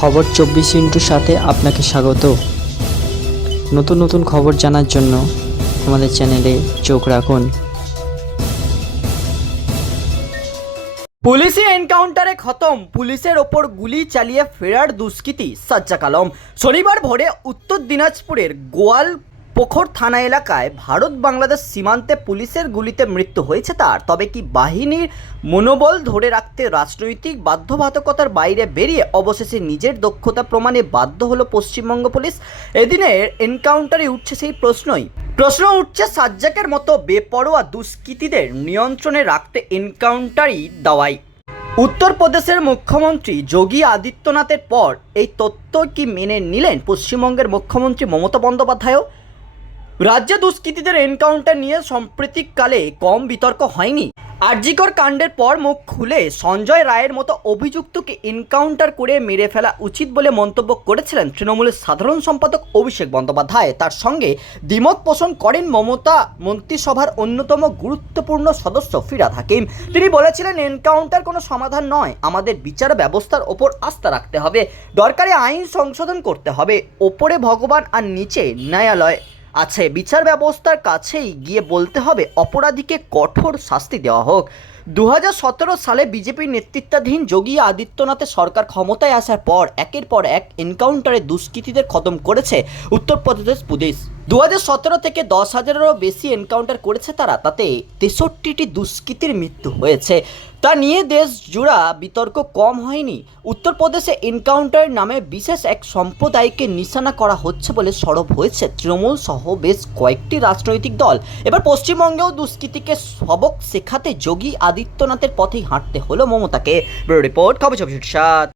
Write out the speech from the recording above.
খবর চব্বিশ ইন্টুর সাথে আপনাকে স্বাগত। নতুন নতুন খবর জানার জন্য আমাদের চ্যানেলে চোখ রাখুন। পুলিশি এনকাউন্টারে খতম, পুলিশের ওপর গুলি চালিয়ে ফেরার দুষ্কৃতি সাজ্জাক শনিবার ভোরে উত্তর দিনাজপুরের গোয়াল পোখর থানা এলাকায় ভারত বাংলাদেশ সীমান্তে পুলিশের গুলিতে মৃত্যু হয়েছে তার। তবে কি বাহিনীর মনোবল ধরে রাখতে রাজনৈতিক বাধ্যবাধকতার বাইরে বেরিয়ে অবশেষে নিজের দক্ষতা প্রমাণে বাধ্য হলো পশ্চিমবঙ্গ পুলিশ? এদিনের এনকাউন্টারে উঠছে সেই প্রশ্নই। প্রশ্ন উঠছে সাজ্জাকের মতো বেপরোয়া দুষ্কৃতীদের নিয়ন্ত্রণে রাখতে এনকাউন্টারই দাওয়াই। উত্তরপ্রদেশের মুখ্যমন্ত্রী যোগী আদিত্যনাথের পর এই তথ্য কি মেনে নিলেন পশ্চিমবঙ্গের মুখ্যমন্ত্রী মমতা বন্দ্যোপাধ্যায়ও? রাজ্যে দুষ্কৃতীদের এনকাউন্টার নিয়ে সাম্প্রতিককালে কম বিতর্ক হয়নি। আরজিকর কাণ্ডের পর মুখ খুলে সঞ্জয় রায়ের মতো অভিযুক্তকে এনকাউন্টার করে মেরে ফেলা উচিত বলে মন্তব্য করেছিলেন তৃণমূলের সাধারণ সম্পাদক অভিষেক বন্দ্যোপাধ্যায়। তার সঙ্গে দ্বিমত পোষণ করেন মমতা মন্ত্রিসভার অন্যতম গুরুত্বপূর্ণ সদস্য ফিরাদ হাকিম। তিনি বলেছিলেন এনকাউন্টার কোনো সমাধান নয়। আমাদের বিচার ব্যবস্থার ওপর আস্থা রাখতে হবে। দরকারে আইন সংশোধন করতে হবে। ওপরে ভগবান আর নিচে ন্যায়ালয়। আছে, বিচার ব্যবস্থার কাছেই গিয়ে বলতে হবে, অপরাধীকে কঠোর শাস্তি দেওয়া হোক। দু হাজার সতেরো সালে বিজেপি নেতৃত্বাধীন যোগী আদিত্যনাথের সরকার ক্ষমতায় আসার পর, একের পর এক এনকাউন্টারে দুষ্কৃতীদের খতম করেছে উত্তরপ্রদেশ পুলিশ। দু হাজার সতেরো থেকে দশ হাজারেরও বেশি এনকাউন্টার করেছে তারা, তাতে তেষট্টিটি দুষ্কৃতীর মৃত্যু হয়েছে। তা নিয়ে দেশ জুড়া বিতর্ক কম হয়নি। উত্তরপ্রদেশে এনকাউন্টার নামে বিশেষ এক সম্প্রদায়কে নিশানা করা হচ্ছে বলে সরব হয়েছে তৃণমূল সহ বেশ কয়েকটি রাজনৈতিক দল। এবার পশ্চিমবঙ্গেও দুষ্কৃতীকে সবক শেখাতে যোগী আদিত্যনাথের পথেই হাঁটতে হলো মমতাকে। রিপোর্ট, খবর সাত।